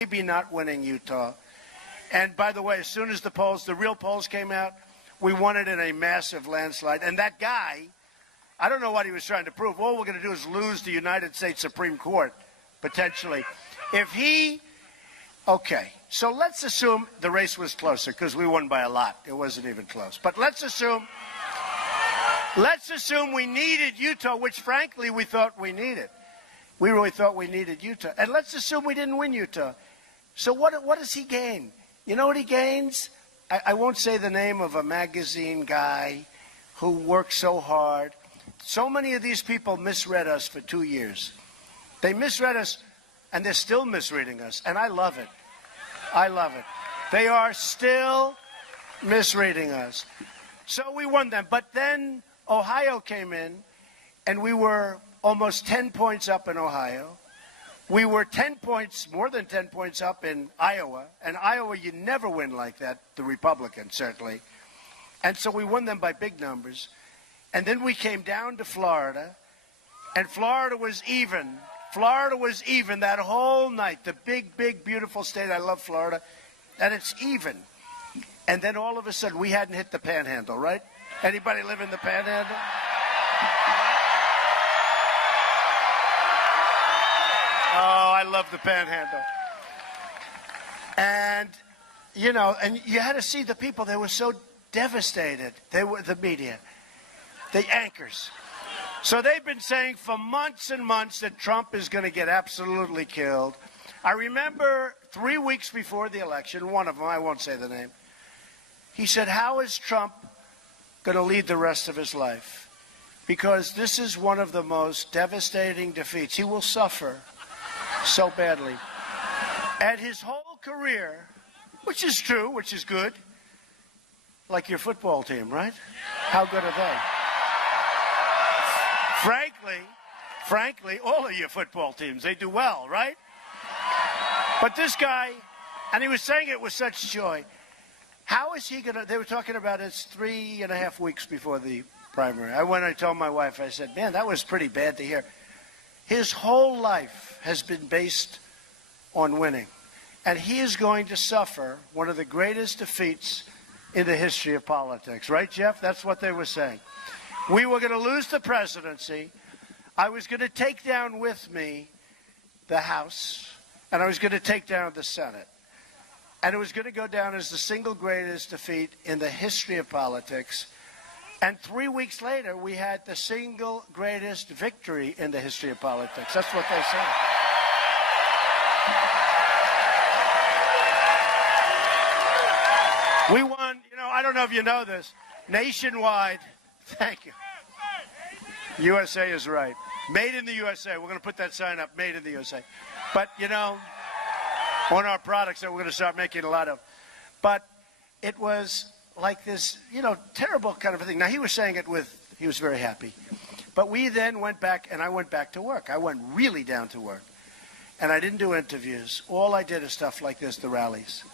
maybe not winning Utah. And by the way, as soon as the real polls came out, we won it in a massive landslide. And that guy, I don't know what he was trying to prove. All we're going to do is lose the United States Supreme Court, potentially. Okay, so let's assume the race was closer, because we won by a lot. It wasn't even close. But let's assume we needed Utah, which frankly we thought we needed. We really thought we needed Utah. And let's assume we didn't win Utah. So what does he gain? You know what he gains? I won't say the name of a magazine guy who worked so hard. So many of these people misread us for 2 years. They misread us, and they're still misreading us. And I love it. I love it. They are still misreading us. So we won them. But then Ohio came in, and we were almost 10 points up in Ohio. We were 10 points, more than 10 points up in Iowa. And Iowa, you never win like that, the Republicans, certainly. And so we won them by big numbers. And then we came down to Florida, and Florida was even. Florida was even that whole night. The big, big, beautiful state. I love Florida. And it's even. And then all of a sudden, we hadn't hit the Panhandle, right? Anybody live in the Panhandle? Oh, I love the Panhandle. And, you know, and you had to see the people. They were so devastated. They were the media, the anchors. So they've been saying for months and months that Trump is going to get absolutely killed. I remember 3 weeks before the election, one of them, I won't say the name, he said, how is Trump going to lead the rest of his life? Because this is one of the most devastating defeats. He will suffer so badly. And his whole career, which is true, which is good, like your football team, right? How good are they? Frankly, all of your football teams, they do well, right? But this guy, and he was saying it with such joy, how is he going to, they were talking about it's 3.5 weeks before the primary. I told my wife, I said, man, that was pretty bad to hear. His whole life has been based on winning. And he is going to suffer one of the greatest defeats in the history of politics. Right, Jeff? That's what they were saying. We were going to lose the presidency. I was going to take down with me the House, and I was going to take down the Senate. And it was going to go down as the single greatest defeat in the history of politics. And 3 weeks later, we had the single greatest victory in the history of politics. That's what they said. We won, you know, I don't know if you know this, nationwide. Thank you. USA is right. Made in the USA. We're going to put that sign up, made in the USA. But, you know, on our products that we're going to start making a lot of. But it was like this, you know, terrible kind of a thing. Now, he was saying it he was very happy. But we then went back, and I went back to work. I went really down to work. And I didn't do interviews. All I did is stuff like this, the rallies.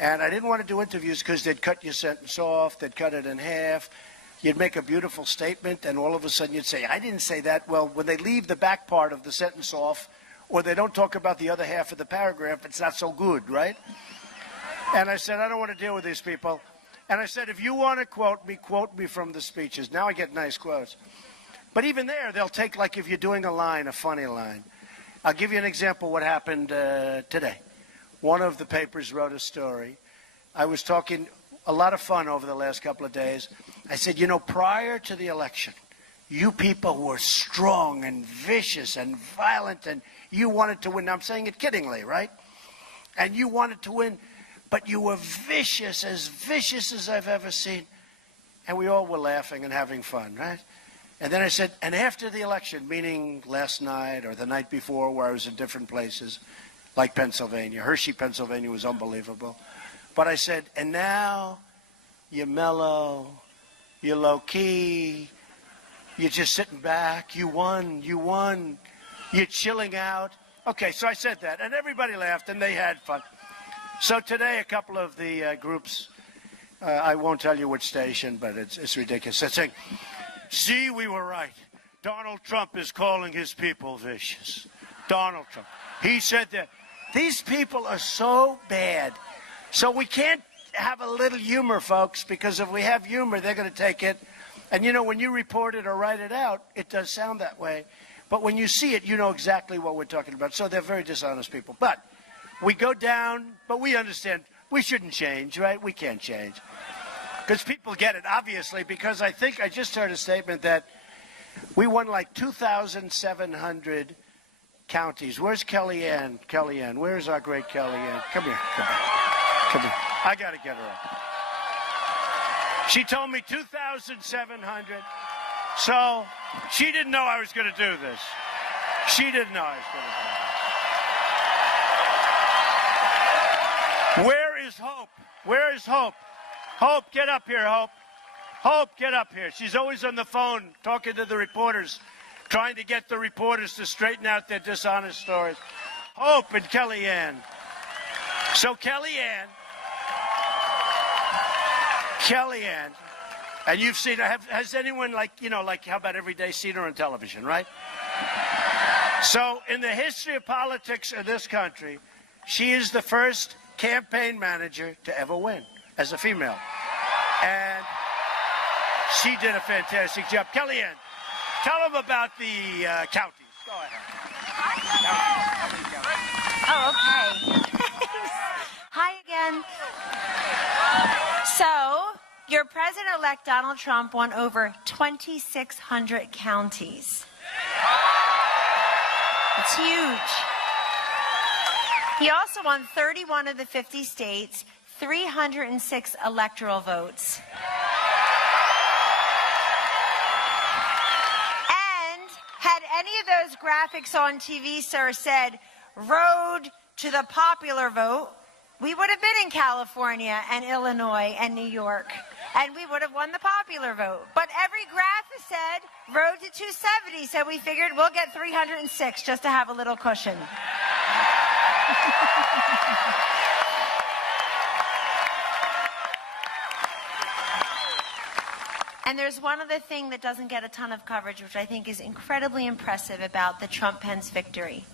And I didn't want to do interviews because they'd cut your sentence off, they'd cut it in half. You'd make a beautiful statement, and all of a sudden you'd say, I didn't say that. Well, when they leave the back part of the sentence off, or they don't talk about the other half of the paragraph, it's not so good, right? And I said, I don't want to deal with these people. And I said, if you want to quote me from the speeches. Now I get nice quotes. But even there, they'll take, like if you're doing a line, a funny line. I'll give you an example of what happened today. One of the papers wrote a story. I was talking a lot of fun over the last couple of days. I said, you know, prior to the election, you people were strong and vicious and violent, and you wanted to win. Now, I'm saying it kiddingly, right? And you wanted to win, but you were vicious as I've ever seen. And we all were laughing and having fun, right? And then I said, and after the election, meaning last night or the night before where I was in different places, like Pennsylvania. Hershey, Pennsylvania was unbelievable. But I said, and now you're mellow, you're low-key, you're just sitting back, you won, you're chilling out. Okay, so I said that, and everybody laughed, and they had fun. So today, a couple of the groups, I won't tell you which station, but it's ridiculous. They're saying, see, we were right. Donald Trump is calling his people vicious. Donald Trump. He said that. These people are so bad. So we can't have a little humor, folks, because if we have humor, they're going to take it. And, you know, when you report it or write it out, it does sound that way. But when you see it, you know exactly what we're talking about. So they're very dishonest people. But we go down, but we understand we shouldn't change, right? We can't change. Because people get it, obviously, because I think I just heard a statement that we won like 2,700 counties. Where's Kellyanne? Kellyanne, where's our great Kellyanne? Come here, come here, come here. I got to get her up. She told me 2,700. So she didn't know I was going to do this. She didn't know I was going to do this. Where is Hope? Where is Hope? Hope, get up here, Hope. Hope, get up here. She's always on the phone talking to the reporters, trying to get the reporters to straighten out their dishonest stories. Hope and Kellyanne. So Kellyanne, and you've seen her. Has anyone, like, you know, like, how about every day seen her on television, right? So in the history of politics of this country, she is the first campaign manager to ever win as a female. And she did a fantastic job. Kellyanne, tell them about the counties. Go ahead. Oh, okay. Hi again. So, your President-elect Donald Trump won over 2,600 counties. It's huge. He also won 31 of the 50 states, 306 electoral votes. And had any of those graphics on TV, sir, said, road to the popular vote, we would have been in California and Illinois and New York, and we would have won the popular vote. But every graph said road to 270, so we figured we'll get 306 just to have a little cushion. And there's one other thing that doesn't get a ton of coverage, which I think is incredibly impressive about the Trump-Pence victory.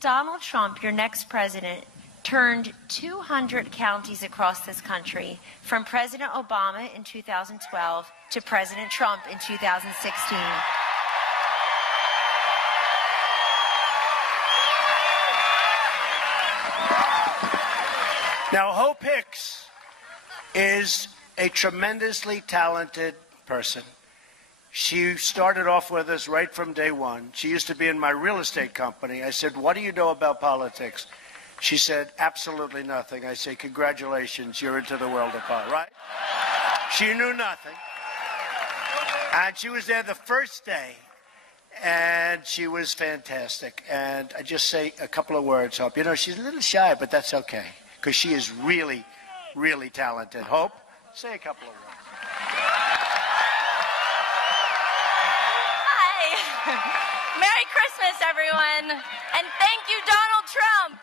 Donald Trump, your next president, turned 200 counties across this country, from President Obama in 2012 to President Trump in 2016. Now, Hope Hicks is a tremendously talented person. She started off with us right from day one. She used to be in my real estate company. I said, what do you know about politics? She said, absolutely nothing. I say, congratulations, you're into the world of politics, right? She knew nothing. And she was there the first day, and she was fantastic. And I just say a couple of words, Hope. You know, she's a little shy, but that's okay, because she is really, really talented. Hope, say a couple of words. Hi. Merry Christmas, everyone. And thank you, Donald Trump.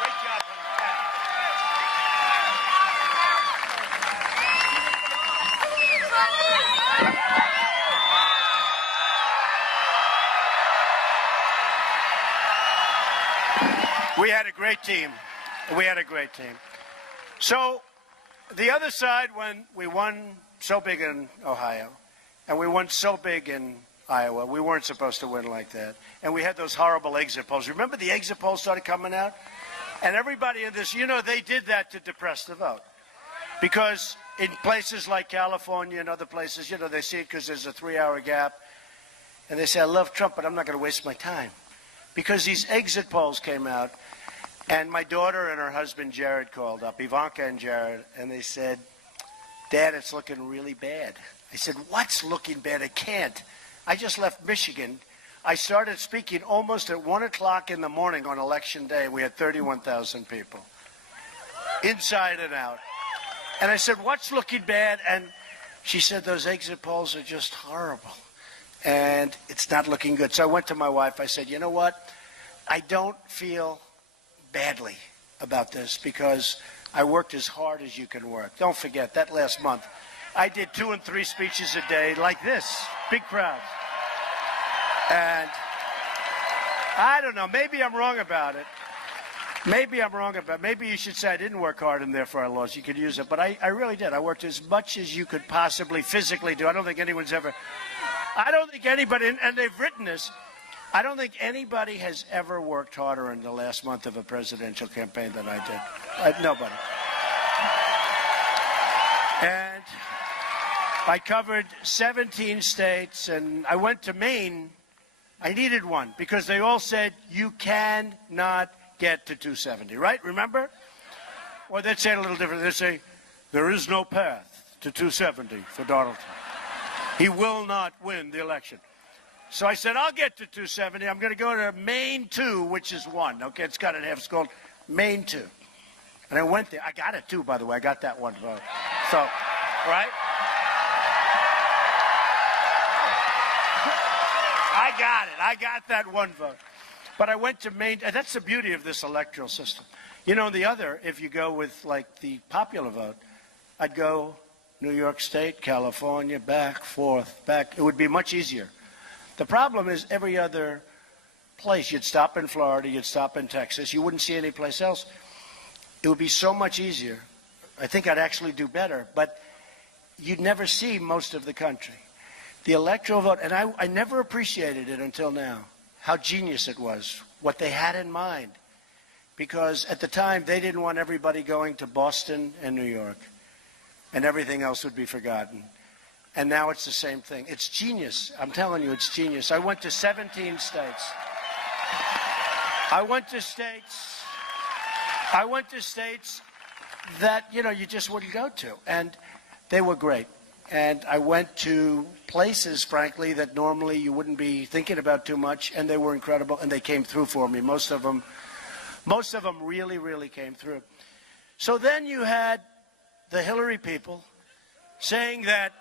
Great job. We had a great team. We had a great team. So the other side, when we won so big in Ohio, and we won so big in Iowa, we weren't supposed to win like that. And we had those horrible exit polls. Remember the exit polls started coming out? And everybody in this, you know, they did that to depress the vote. Because in places like California and other places, you know, they see it because there's a 3-hour gap. And they say, I love Trump, but I'm not going to waste my time. Because these exit polls came out, and my daughter and her husband Jared called up, Ivanka and Jared, and they said, Dad, it's looking really bad. I said, what's looking bad? It can't. I just left Michigan. I started speaking almost at 1 o'clock in the morning on Election Day. We had 31,000 people, inside and out. And I said, what's looking bad? And she said, those exit polls are just horrible. And it's not looking good. So I went to my wife. I said, you know what? I don't feel badly about this because I worked as hard as you can work. Don't forget, that last month, I did 2 and 3 speeches a day like this, big crowds. And I don't know. Maybe I'm wrong about it. Maybe I'm wrong about it. Maybe you should say I didn't work hard in there for our laws. You could use it. But I really did. I worked as much as you could possibly physically do. I don't think anyone's ever... I don't think anybody, and they've written this, I don't think anybody has ever worked harder in the last month of a presidential campaign than I did. Nobody. And I covered 17 states, and I went to Maine. I needed one because they all said, you cannot get to 270, right? Remember? Or they'd say it a little different. They'd say, there is no path to 270 for Donald Trump. He will not win the election. So I said, I'll get to 270. I'm going to go to Maine 2, which is 1. Okay, it's got an F. It's called Maine 2. And I went there. I got it, too, by the way. I got that one vote. So, right? I got it. I got that one vote. But I went to Maine. And that's the beauty of this electoral system. You know, the other, if you go with, like, the popular vote, I'd go New York State, California, back, forth, back. It would be much easier. The problem is every other place, you'd stop in Florida, you'd stop in Texas, you wouldn't see any place else. It would be so much easier. I think I'd actually do better, but you'd never see most of the country. The electoral vote, and I never appreciated it until now, how genius it was, what they had in mind. Because at the time, they didn't want everybody going to Boston and New York, and everything else would be forgotten. And now it's the same thing. It's genius. I'm telling you, it's genius. I went to 17 states. I went to states that, you know, you just wouldn't go to. And they were great. And I went to places, frankly, that normally you wouldn't be thinking about too much, and they were incredible, and they came through for me. Most of them really, really came through. So then you had the Hillary people saying that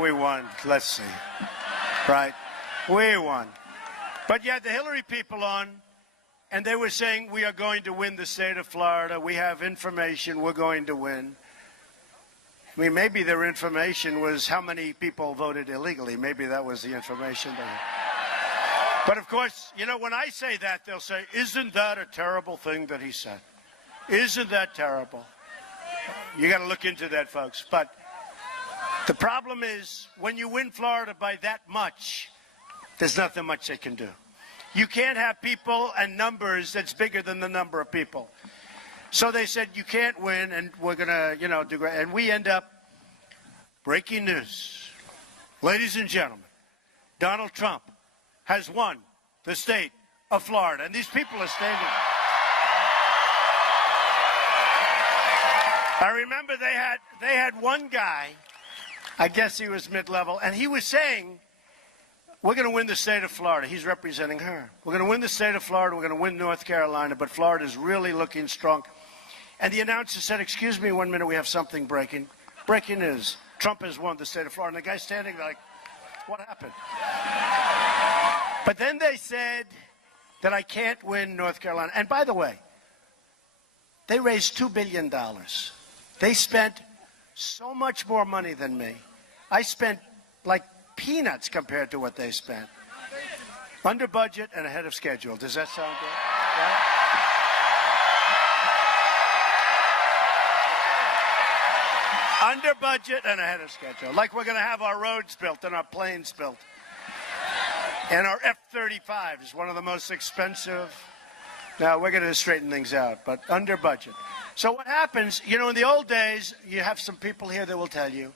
we won. Let's see. Right? We won. But you had the Hillary people on, and they were saying, we are going to win the state of Florida. We have information. We're going to win. I mean, maybe their information was how many people voted illegally. Maybe that was the information. But, of course, you know, when I say that, they'll say, isn't that a terrible thing that he said? Isn't that terrible? You got to look into that, folks. But the problem is, when you win Florida by that much, there's nothing much they can do. You can't have people and numbers that's bigger than the number of people. So they said, you can't win, and we're going to, you know, do great. And we end up, breaking news. Ladies and gentlemen, Donald Trump has won the state of Florida. And these people are standing. I remember they had one guy, I guess he was mid-level, and he was saying, we're going to win the state of Florida. He's representing her. We're going to win the state of Florida. We're going to win North Carolina, but Florida's really looking strong. And the announcer said, excuse me 1 minute, we have something breaking. Breaking news. Trump has won the state of Florida. And the guy's standing there like, what happened? But then they said that I can't win North Carolina. And by the way, they raised $2 billion. They spent so much more money than me. I spent like peanuts compared to what they spent. Under budget and ahead of schedule. Does that sound good? Right? Under budget and ahead of schedule. Like we're going to have our roads built and our planes built. And our F-35 is one of the most expensive. Now, we're going to straighten things out, but under budget. So what happens, you know, in the old days, you have some people here that will tell you,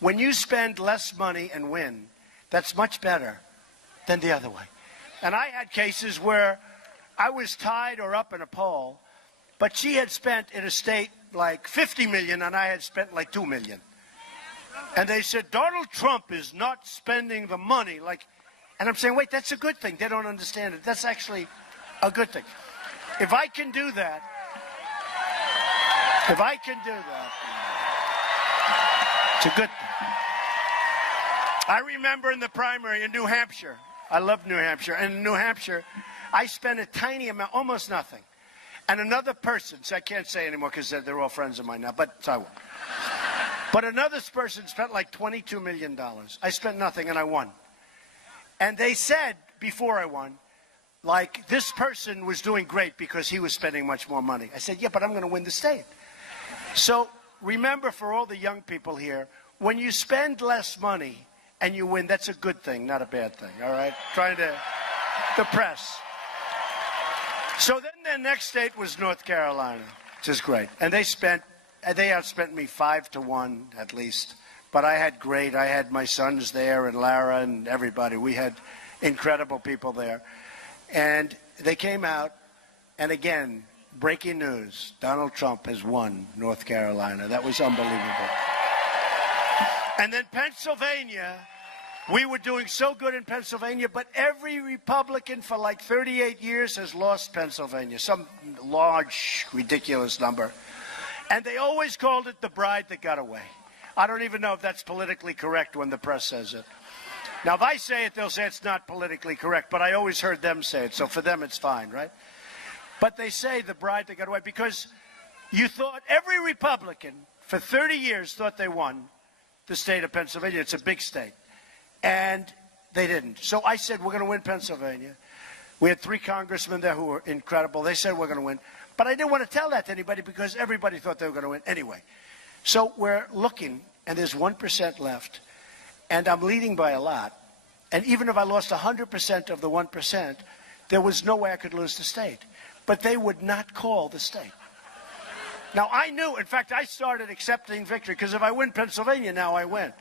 when you spend less money and win, that's much better than the other way. And I had cases where I was tied or up in a poll, but she had spent in a state like $50 million and I had spent like $2 million. And they said, Donald Trump is not spending the money like, and I'm saying, wait, that's a good thing. They don't understand it. That's actually a good thing. If I can do that, it's a good thing. I remember in the primary in New Hampshire. I love New Hampshire. And in New Hampshire, I spent a tiny amount, almost nothing. And another person, so I can't say anymore because they're all friends of mine now, but I won't. But another person spent like $22 million. I spent nothing and I won. And they said before I won, like, this person was doing great because he was spending much more money. I said, yeah, but I'm going to win the state. So remember, for all the young people here, when you spend less money and you win, that's a good thing, not a bad thing, all right? Trying to depress. So then their next state was North Carolina, which is great. And they outspent me 5-1 at least. But I had my sons there and Lara and everybody. We had incredible people there. And they came out, and again, breaking news, Donald Trump has won North Carolina. That was unbelievable. And then Pennsylvania, we were doing so good in Pennsylvania, but every Republican for like 38 years has lost Pennsylvania, some large, ridiculous number. And they always called it the bride that got away. I don't even know if that's politically correct when the press says it. Now, if I say it, they'll say it's not politically correct, but I always heard them say it, so for them it's fine, right? But they say the bride that got away because you thought every Republican for 30 years thought they won the state of Pennsylvania. It's a big state. And they didn't. So I said, we're going to win Pennsylvania. We had 3 congressmen there who were incredible. They said we're going to win. But I didn't want to tell that to anybody because everybody thought they were going to win anyway. So we're looking, and there's 1% left. And I'm leading by a lot. And even if I lost 100% of the 1%, there was no way I could lose the state. But they would not call the state. Now, I knew, in fact, I started accepting victory, because if I win Pennsylvania, now I win.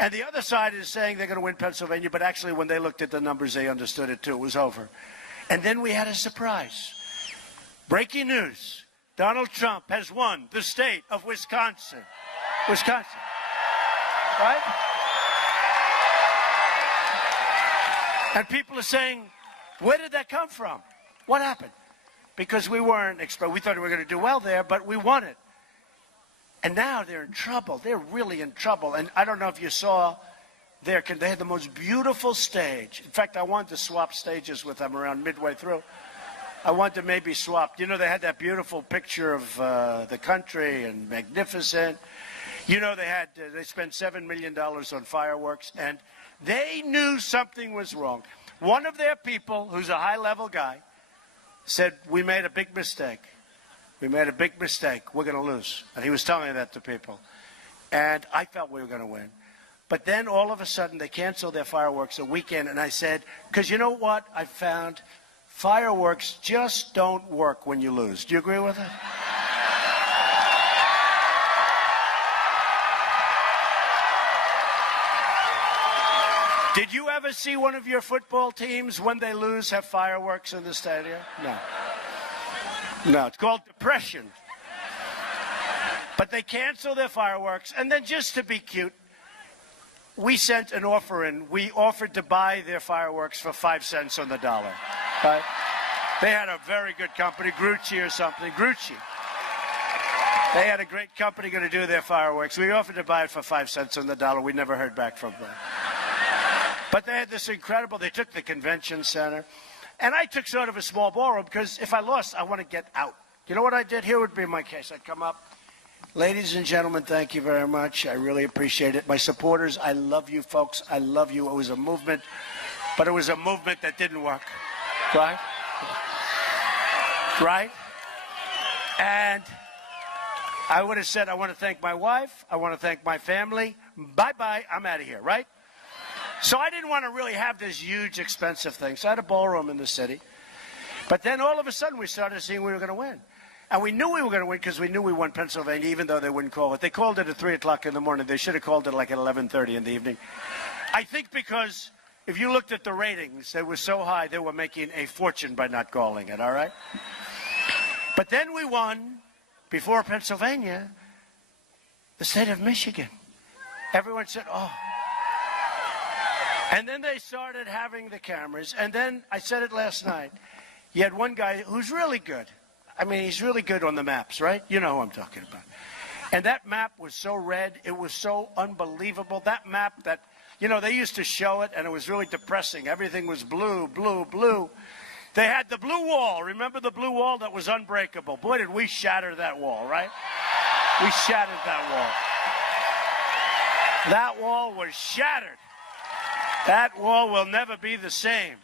And the other side is saying they're going to win Pennsylvania, but actually when they looked at the numbers, they understood it too. It was over. And then we had a surprise. Breaking news. Donald Trump has won the state of Wisconsin. Wisconsin. Right? And people are saying, where did that come from? What happened? Because we weren't exposed. We thought we were going to do well there, but we won it. And now they're in trouble. They're really in trouble. And I don't know if you saw they had the most beautiful stage. In fact, I wanted to swap stages with them around midway through. I wanted to maybe swap. You know, they had that beautiful picture of the country and magnificent. You know, they spent $7 million on fireworks, and they knew something was wrong. One of their people, who's a high-level guy, said, we made a big mistake. We made a big mistake. We're going to lose. And he was telling that to people. And I felt we were going to win. But then all of a sudden they canceled their fireworks a weekend. And I said, because you know what I found? Fireworks just don't work when you lose. Do you agree with it? Did you ever see one of your football teams, when they lose, have fireworks in the stadium? No. No, it's called depression. But they cancel their fireworks, and then just to be cute, we sent an offer in. We offered to buy their fireworks for 5 cents on the dollar. Right? They had a very good company, Grucci or something. Grucci. They had a great company going to do their fireworks. We offered to buy it for 5 cents on the dollar. We never heard back from them. But they had this incredible, they took the convention center. And I took sort of a small ballroom because if I lost, I want to get out. You know what I did? Here would be my case. I'd come up. Ladies and gentlemen, thank you very much. I really appreciate it. My supporters, I love you folks. I love you. It was a movement, but it was a movement that didn't work. Right? Right? And I would have said, I want to thank my wife. I want to thank my family. Bye-bye. I'm out of here, right? So I didn't want to really have this huge, expensive thing. So I had a ballroom in the city. But then all of a sudden we started seeing we were going to win. And we knew we were going to win because we knew we won Pennsylvania, even though they wouldn't call it. They called it at 3 o'clock in the morning. They should have called it like at 11:30 in the evening. I think because if you looked at the ratings, they were so high, they were making a fortune by not calling it, all right? But then we won, before Pennsylvania, the state of Michigan. Everyone said, oh. And then they started having the cameras. And then, I said it last night, you had one guy who's really good. I mean, he's really good on the maps, right? You know who I'm talking about. And that map was so red. It was so unbelievable. That map that You know, they used to show it, and it was really depressing. Everything was blue, blue, blue. They had the blue wall. Remember the blue wall that was unbreakable? Boy, did we shatter that wall, right? We shattered that wall. That wall was shattered. That wall will never be the same.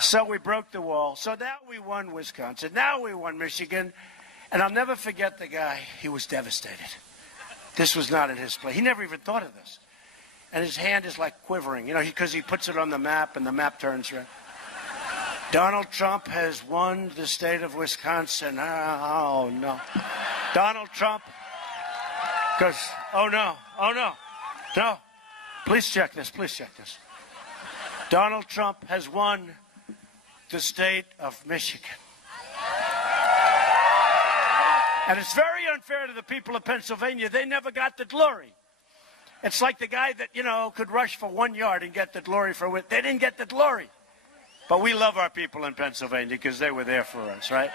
So we broke the wall. So now we won Wisconsin. Now we won Michigan. And I'll never forget the guy. He was devastated. This was not in his play. He never even thought of this. And his hand is like quivering, you know, because he puts it on the map and the map turns red. Donald Trump has won the state of Wisconsin. Oh, no. Donald Trump. Because, oh, no. Oh, no. No. Please check this. Please check this. Donald Trump has won the state of Michigan. And it's very unfair to the people of Pennsylvania. They never got the glory. It's like the guy that, you know, could rush for 1 yard and get the glory for it. They didn't get the glory. But we love our people in Pennsylvania because they were there for us, right?